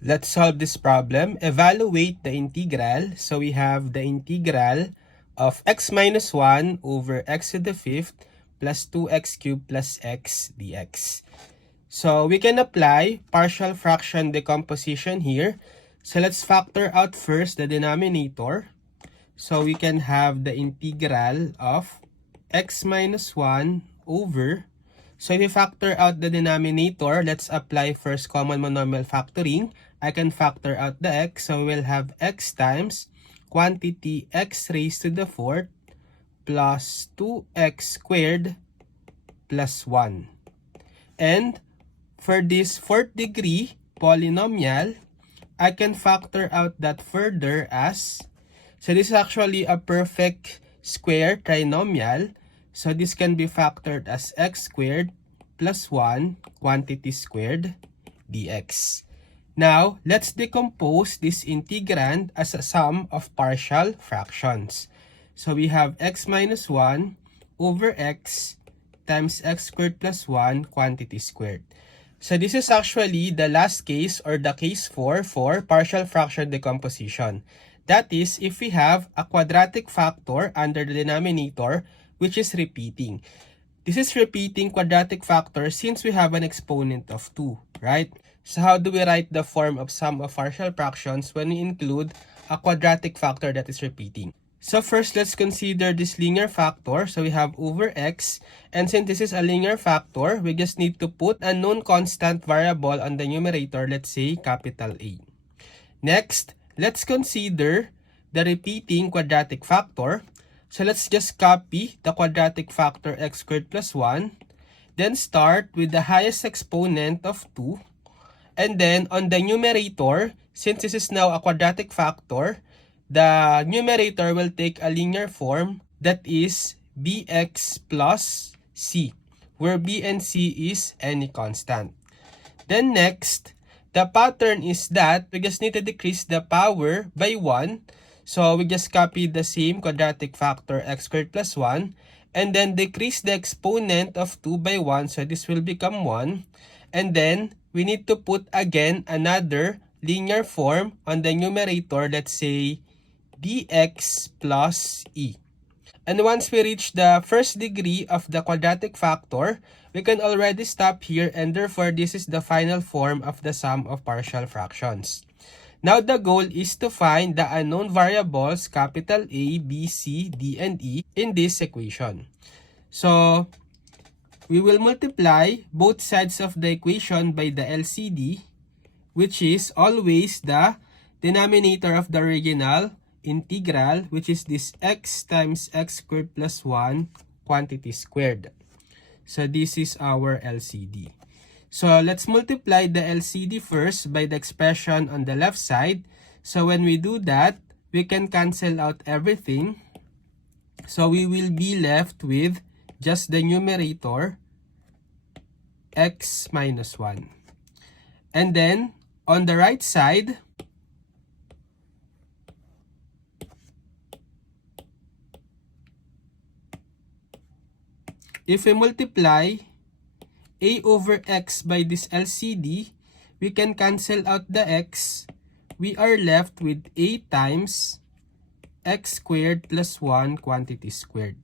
Let's solve this problem. Evaluate the integral. So we have the integral of x minus 1 over x to the fifth plus 2x cubed plus x dx. So we can apply partial fraction decomposition here. So let's factor out first the denominator. So we can have the integral of x minus 1 over. So if we factor out the denominator, let's apply first common monomial factoring. I can factor out the x, so we'll have x times quantity x raised to the fourth plus 2x squared plus 1. And for this fourth degree polynomial, I can factor out that further as, so this is actually a perfect square trinomial. So this can be factored as x squared plus 1 quantity squared dx. Now, let's decompose this integrand as a sum of partial fractions. So we have x minus 1 over x times x squared plus 1 quantity squared. So this is actually the last case or the case 4 for partial fraction decomposition. That is, if we have a quadratic factor under the denominator which is repeating. This is repeating quadratic factor since we have an exponent of 2, right? So how do we write the form of sum of partial fractions when we include a quadratic factor that is repeating? So first, let's consider this linear factor. So we have over x, and since this is a linear factor, we just need to put a known constant variable on the numerator, let's say capital A. Next, let's consider the repeating quadratic factor. So let's just copy the quadratic factor x squared plus 1. Then start with the highest exponent of 2. And then on the numerator, since this is now a quadratic factor, the numerator will take a linear form that is bx plus c, where b and c is any constant. Then next, the pattern is that we just need to decrease the power by 1. So we just copy the same quadratic factor x squared plus 1 and then decrease the exponent of 2 by 1. So this will become 1. And then we need to put again another linear form on the numerator, let's say dx plus e. And once we reach the first degree of the quadratic factor, we can already stop here, and therefore this is the final form of the sum of partial fractions. Now the goal is to find the unknown variables capital A, B, C, D, and E in this equation. So we will multiply both sides of the equation by the LCD, which is always the denominator of the original integral, which is this x times x squared plus 1 quantity squared. So this is our LCD. So let's multiply the LCD first by the expression on the left side. So when we do that, we can cancel out everything. So we will be left with just the numerator x minus 1. And then on the right side, if we multiply a over x by this LCD, we can cancel out the x. We are left with a times x squared plus 1 quantity squared.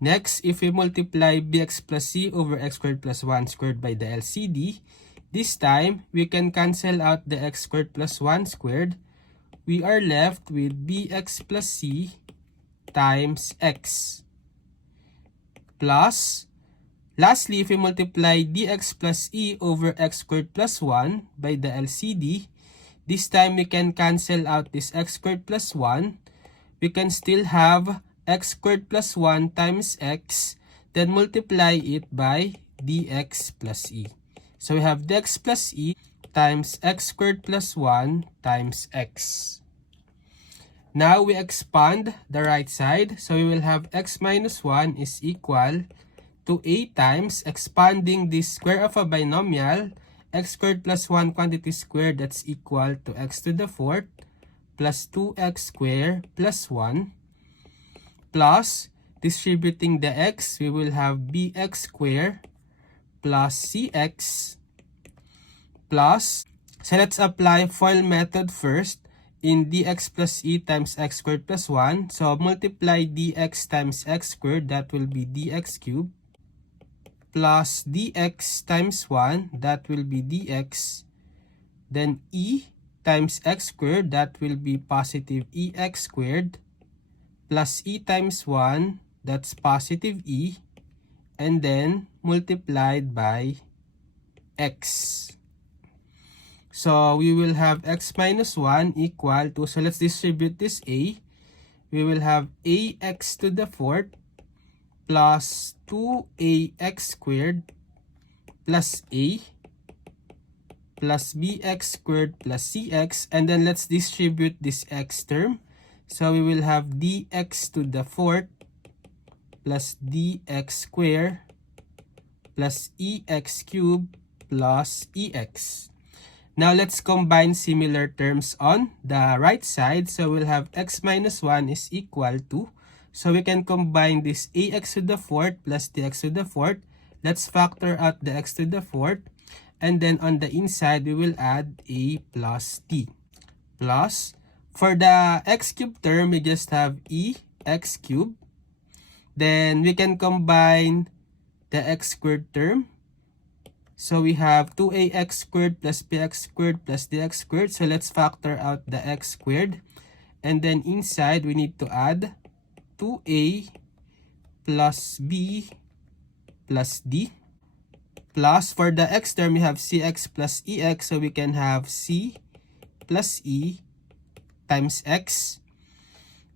Next, if we multiply bx plus c over x squared plus 1 squared by the LCD, this time we can cancel out the x squared plus 1 squared. We are left with bx plus c times x. Plus, lastly, if we multiply dx plus e over x squared plus 1 by the LCD, this time we can cancel out this x squared plus 1. We can still have x squared plus 1 times x, then multiply it by dx plus e. So we have dx plus e times x squared plus 1 times x. Now we expand the right side. So we will have x minus 1 is equal to a times, expanding this square of a binomial, x squared plus 1 quantity squared, that's equal to x to the fourth plus 2x squared plus 1, plus distributing the x, we will have bx squared plus cx plus So let's apply FOIL method first. In dx plus e times x squared plus 1. So multiply dx times x squared, that will be dx cubed, plus dx times 1, that will be dx. Then e times x squared, that will be positive ex squared, plus e times 1, that's positive e, and then multiplied by x. So we will have x minus 1 equal to, so let's distribute this a. We will have ax to the fourth plus 2ax squared plus a plus bx squared plus cx, and then let's distribute this x term. So we will have dx to the fourth plus dx squared plus ex cubed plus ex. Now let's combine similar terms on the right side. So we'll have x minus 1 is equal to, so we can combine this ax to the fourth plus dx to the fourth. Let's factor out the x to the fourth. And then on the inside, we will add a plus t. Plus, for the x cubed term, we just have ex cubed. Then we can combine the x squared term. So we have 2ax squared plus bx squared plus dx squared. So let's factor out the x squared. And then inside, we need to add 2a plus b plus d. Plus, for the x term, we have cx plus ex. So we can have c plus e times x.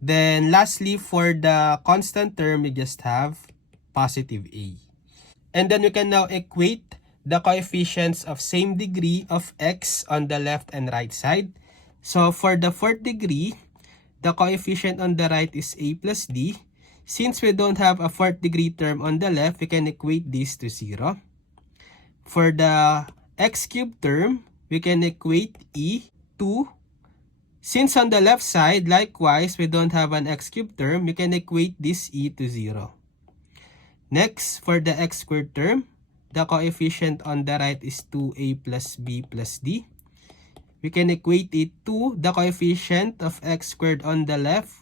Then lastly, for the constant term, we just have positive a. And then we can now equate the coefficients of same degree of x on the left and right side. So for the fourth degree, the coefficient on the right is a plus d. Since we don't have a fourth degree term on the left, we can equate this to 0. For the x cubed term, we can equate e to, since on the left side, likewise, we don't have an x cubed term, we can equate this e to 0. Next, for the x squared term, the coefficient on the right is 2a plus b plus d. We can equate it to the coefficient of x squared on the left,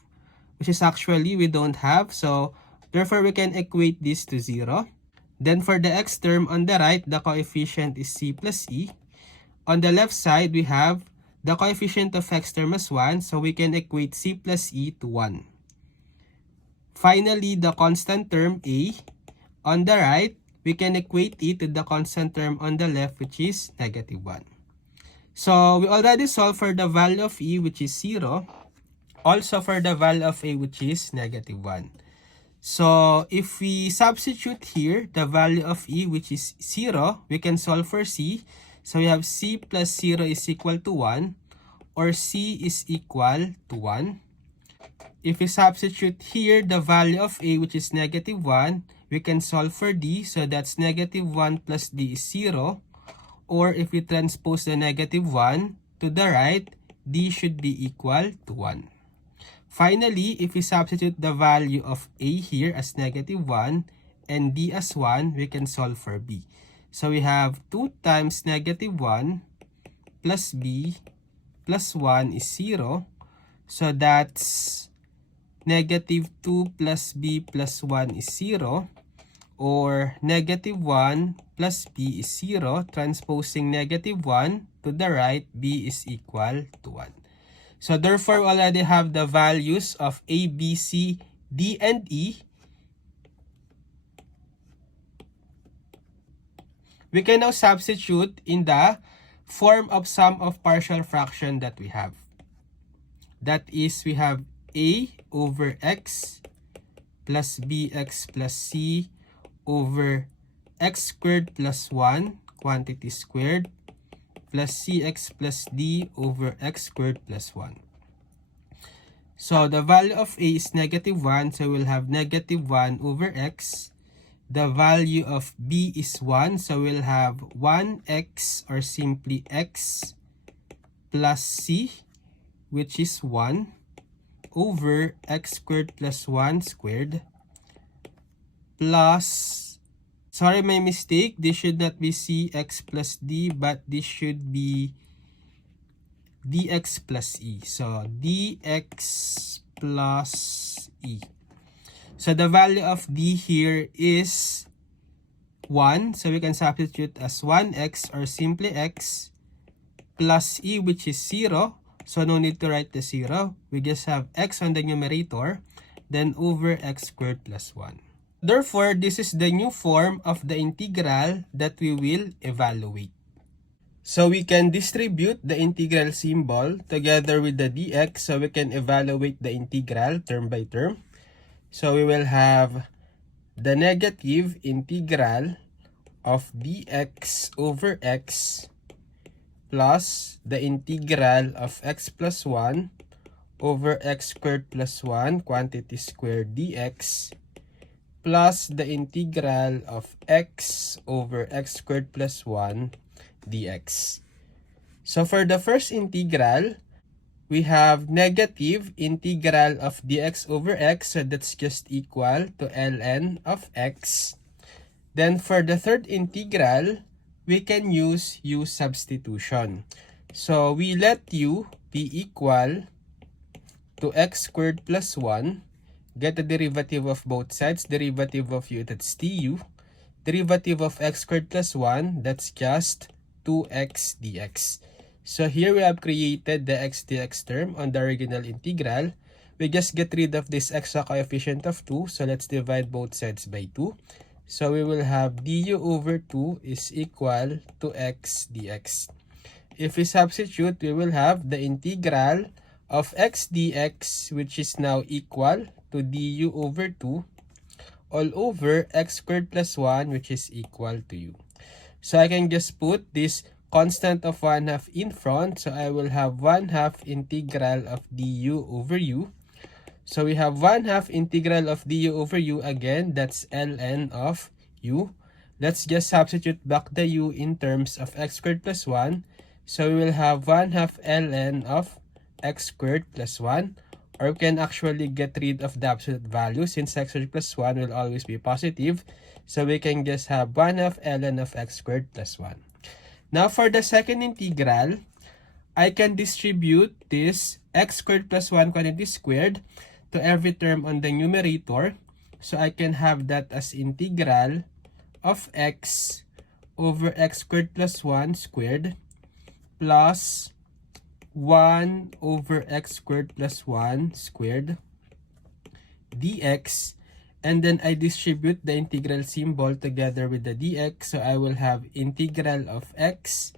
which is actually we don't have. So, therefore, we can equate this to 0. Then for the x term on the right, the coefficient is c plus e. On the left side, we have the coefficient of x term as 1. So, we can equate c plus e to 1. Finally, the constant term a. On the right, we can equate it to the constant term on the left, which is negative 1. So, we already solved for the value of e, which is 0. Also for the value of a, which is negative 1. So, if we substitute here the value of e, which is 0, we can solve for c. So, we have c plus 0 is equal to 1, or c is equal to 1. If we substitute here the value of a, which is negative 1, we can solve for d. So, that's negative 1 plus d is 0. Or if we transpose the negative 1 to the right, d should be equal to 1. Finally, if we substitute the value of a here as negative 1 and d as 1, we can solve for b. So we have 2 times negative 1 plus b plus 1 is 0. So that's negative 2 plus b plus 1 is 0. Or negative 1 plus b is 0. Transposing negative 1 to the right, b is equal to 1. So therefore, we already have the values of a, b, c, d, and e. We can now substitute in the form of sum of partial fraction that we have. That is, we have a over x plus bx plus c over x squared plus 1 quantity squared plus cx plus d over x squared plus 1. So, the value of a is negative 1, so we'll have negative 1 over x. The value of b is 1, so we'll have 1x or simply x plus c, which is 1, over x squared plus 1 squared, plus, sorry, my mistake, this should not be cx plus d, but this should be dx plus e. So dx plus e. So the value of d here is 1. So we can substitute as 1x or simply x plus e, which is 0. So no need to write the 0. We just have x on the numerator, then over x squared plus 1. Therefore, this is the new form of the integral that we will evaluate. So we can distribute the integral symbol together with the dx so we can evaluate the integral term by term. So we will have the negative integral of dx over x plus the integral of x plus 1 over x squared plus 1 quantity squared dx plus the integral of x over x squared plus 1 dx. So for the first integral, we have negative integral of dx over x, so that's just equal to ln of x. Then for the third integral, we can use u substitution. So we let u be equal to x squared plus 1. Get the derivative of both sides. Derivative of u, that's du. Derivative of x squared plus 1, that's just 2x dx. So here we have created the x dx term on the original integral. We just get rid of this extra coefficient of 2. So let's divide both sides by 2. So we will have du over 2 is equal to x dx. If we substitute, we will have the integral of x dx, which is now equal to du over 2 all over x squared plus 1, which is equal to u. So I can just put this constant of 1/2 in front. So I will have 1/2 integral of du over u. So we have 1/2 integral of du over u. Again, that's ln of u. Let's just substitute back the u in terms of x squared plus 1. So we will have 1/2 ln of x squared plus 1. Or we can actually get rid of the absolute value since x squared plus 1 will always be positive. So we can just have 1/2 ln of x squared plus 1. Now for the second integral, I can distribute this x squared plus 1 quantity squared to every term on the numerator. So I can have that as integral of x over x squared plus 1 squared plus 1 over x squared plus 1 squared dx. And then I distribute the integral symbol together with the dx. So I will have integral of x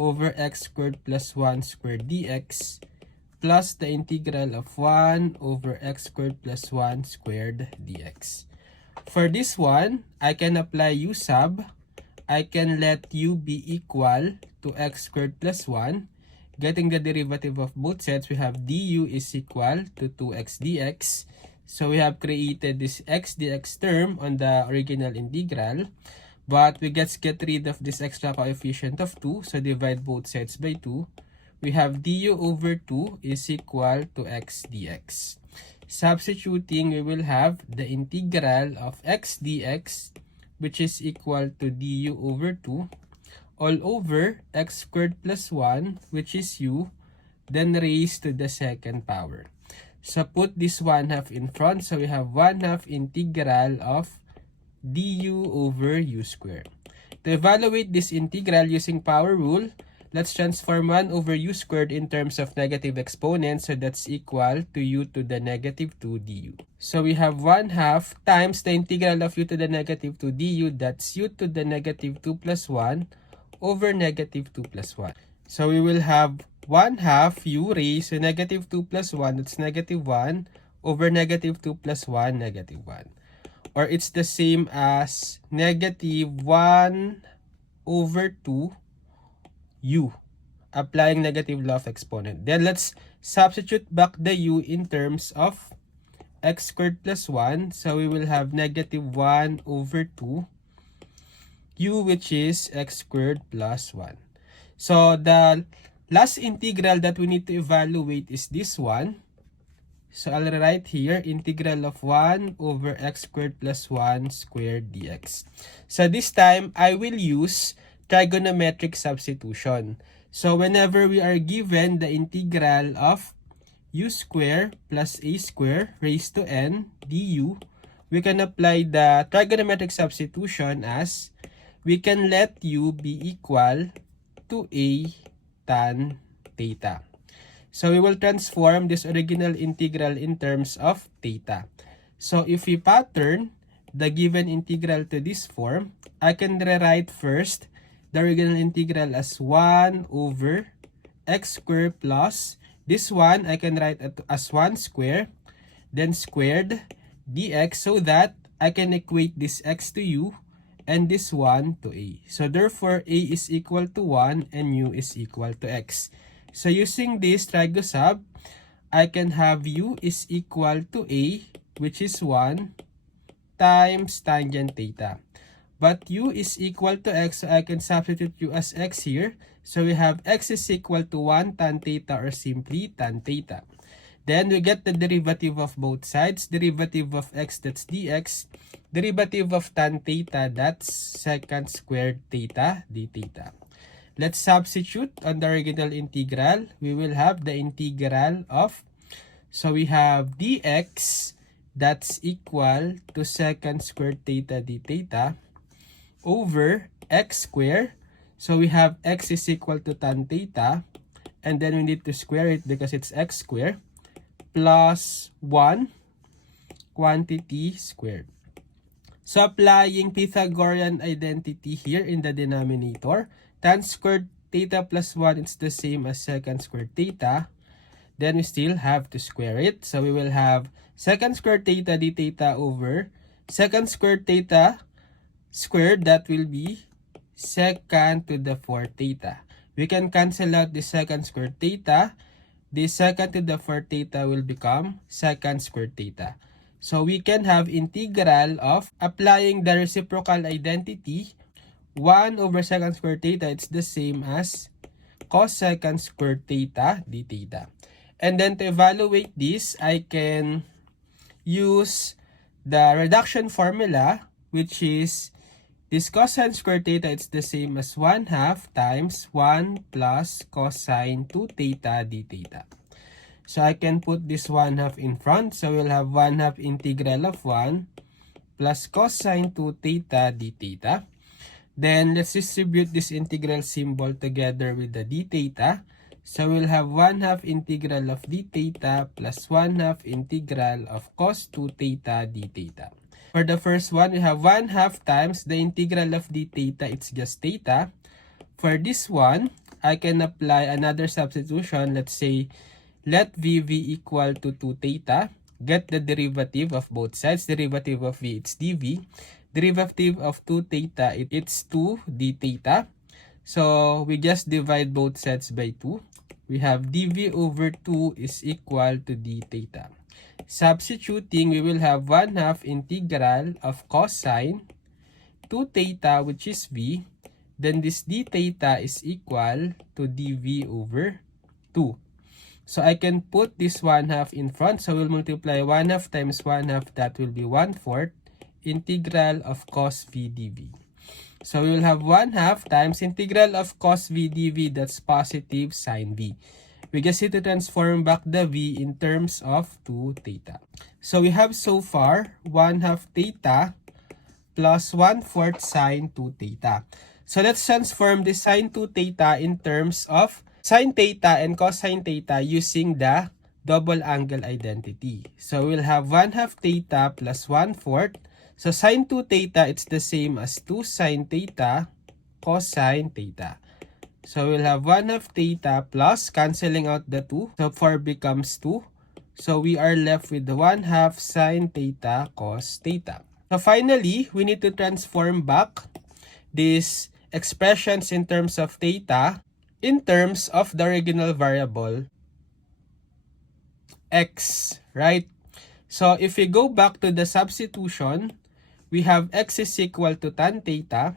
over x squared plus 1 squared dx plus the integral of 1 over x squared plus 1 squared dx. For this one, I can apply u sub. I can let u be equal to x squared plus 1. Getting the derivative of both sides, we have du is equal to 2x dx. So we have created this x dx term on the original integral. But we get rid of this extra coefficient of 2. So divide both sides by 2. We have du over 2 is equal to x dx. Substituting, we will have the integral of x dx, which is equal to du over 2 all over x squared plus 1, which is u, then raised to the second power. So put this 1/2 in front. So we have 1/2 integral of du over u squared. To evaluate this integral using power rule, let's transform 1 over u squared in terms of negative exponents. So that's equal to u to the negative 2 du. So we have 1/2 times the integral of u to the negative 2 du. That's u to the negative 2 plus 1 over negative 2 plus 1. So we will have 1/2 u raised to negative 2 plus 1. That's negative 1 over negative 2 plus 1, negative 1. Or it's the same as negative 1 over 2 u, applying negative law of exponent. Then let's substitute back the u in terms of x squared plus 1. So we will have negative 1 over 2 u, which is x squared plus 1. So the last integral that we need to evaluate is this one. So I'll write here integral of 1 over x squared plus 1 squared dx. So this time, I will use trigonometric substitution. So whenever we are given the integral of u square plus a square raised to n du, we can apply the trigonometric substitution as we can let u be equal to a tan theta. So we will transform this original integral in terms of theta. So if we pattern the given integral to this form, I can rewrite first the original integral as 1 over x squared plus this one I can write as 1 square, then squared dx, so that I can equate this x to u and this one to a. So therefore a is equal to 1 and u is equal to x. So using this trigosub, I can have u is equal to a, which is 1 times tangent theta. But u is equal to x, so I can substitute u as x here. So we have x is equal to 1 tan theta, or simply tan theta. Then we get the derivative of both sides. Derivative of x, that's dx. Derivative of tan theta, that's secant squared theta d theta. Let's substitute on the original integral. We will have the integral of, so we have dx, that's equal to secant squared theta d theta, over x squared. So we have x is equal to tan theta, and then we need to square it because it's x squared, plus 1 quantity squared. So applying Pythagorean identity here in the denominator, tan squared theta plus 1 is the same as secant squared theta. Then we still have to square it. So we will have secant squared theta d theta over secant squared theta squared, that will be secant to the 4th theta. We can cancel out the secant squared theta. The secant to the 4th theta will become secant squared theta. So we can have integral of, applying the reciprocal identity, 1 over secant squared theta, it's the same as cosecant squared theta d theta. And then to evaluate this, I can use the reduction formula, which is this cosine squared theta, it's the same as 1/2 times 1 plus cosine 2 theta d theta. So I can put this 1/2 in front. So we'll have 1/2 integral of 1 plus cosine 2 theta d theta. Then let's distribute this integral symbol together with the d theta. So we'll have 1/2 integral of d theta plus 1/2 integral of cos 2 theta d theta. For the first one, we have 1/2 times the integral of d theta, it's just theta. For this one, I can apply another substitution. Let's say, let v equal to 2 theta. Get the derivative of both sides. Derivative of v, it's dv. Derivative of 2 theta, it's 2 d theta. So we just divide both sides by 2. We have dv over 2 is equal to d theta. Substituting, we will have 1/2 integral of cosine 2 theta, which is v. Then this d theta is equal to dv over 2. So I can put this 1/2 in front. So we'll multiply 1/2 times 1/2. That will be 1/4 integral of cos v dv. So we will have 1/2 times integral of cos v dv, that's positive sine v. We just need to transform back the v in terms of 2 theta. So we have so far 1/2 theta plus 1/4 sine 2 theta. So let's transform the sine 2 theta in terms of sine theta and cosine theta using the double angle identity. So we'll have 1/2 theta plus 1/4. So sine 2 theta, it's the same as 2 sine theta cosine theta. So we'll have 1/2 theta plus, cancelling out the 2. So 4 becomes 2. So we are left with the 1/2 sine theta cos theta. So finally, we need to transform back these expressions in terms of theta in terms of the original variable x, right? So if we go back to the substitution, we have x is equal to tan theta,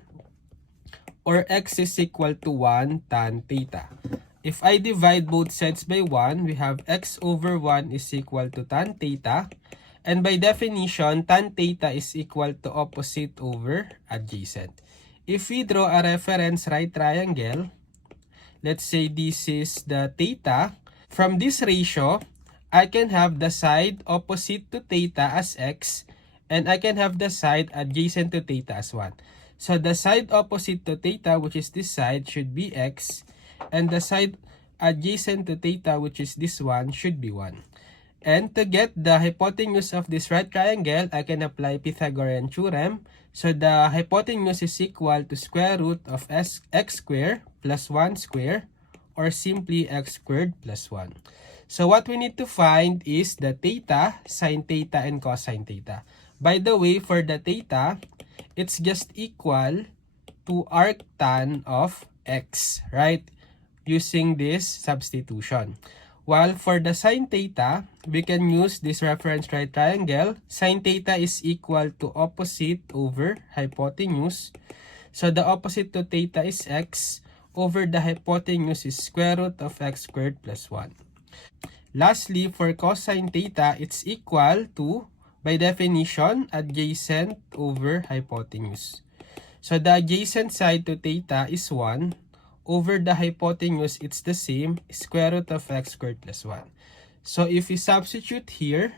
or x is equal to 1 tan theta. If I divide both sides by 1, we have x over 1 is equal to tan theta. And by definition, tan theta is equal to opposite over adjacent. If we draw a reference right triangle, let's say this is the theta. From this ratio, I can have the side opposite to theta as x, and I can have the side adjacent to theta as 1. So the side opposite to theta, which is this side, should be x, and the side adjacent to theta, which is this one, should be 1. And to get the hypotenuse of this right triangle, I can apply Pythagorean theorem. So the hypotenuse is equal to square root of x squared plus 1 squared, or simply x squared plus 1. So what we need to find is the theta, sine theta, and cosine theta. By the way, for the theta, it's just equal to arctan of x, right? Using this substitution. While for the sine theta, we can use this reference right triangle. Sine theta is equal to opposite over hypotenuse. So the opposite to theta is x, over the hypotenuse is square root of x squared plus 1. Lastly, for cosine theta, it's equal to, by definition, adjacent over hypotenuse. So the adjacent side to theta is 1. Over the hypotenuse, it's the same, square root of x squared plus 1. So if we substitute here,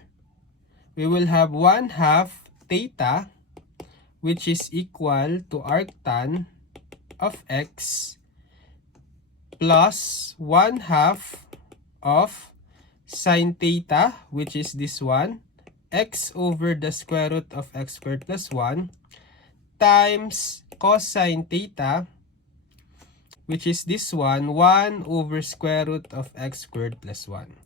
we will have 1/2 theta, which is equal to arctan of x, plus 1/2 of sine theta, which is this one, x over the square root of x squared plus 1, times cosine theta, which is this one, 1 over square root of x squared plus 1.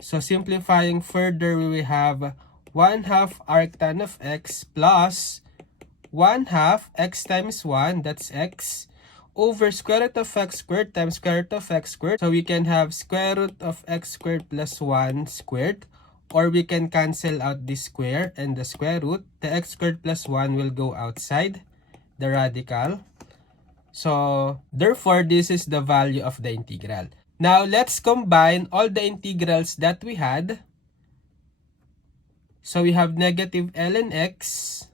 So simplifying further, we will have 1/2 arctan of x plus 1/2 x times 1, that's x, over square root of x squared times square root of x squared. So we can have square root of x squared plus 1 squared, or we can cancel out this square and the square root. The x squared plus 1 will go outside the radical. So therefore, this is the value of the integral. Now let's combine all the integrals that we had. So we have negative ln x.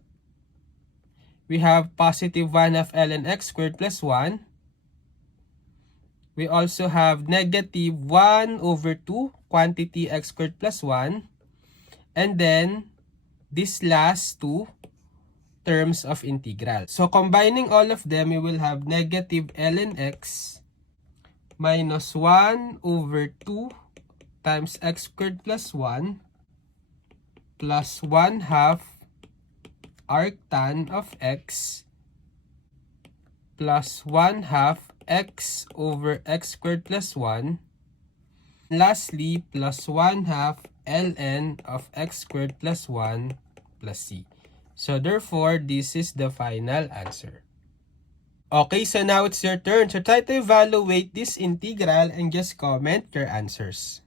We have positive 1/2 ln x squared plus 1. We also have negative 1 over 2 quantity x squared plus 1. And then these last two terms of integral. So combining all of them, we will have negative ln x minus 1 over 2 times x squared plus 1 plus 1/2 arctan of x plus 1/2 x over x squared plus 1. Lastly, plus 1/2 ln of x squared plus 1 plus c. So therefore, this is the final answer. Okay, so now it's your turn. So try to evaluate this integral and just comment your answers.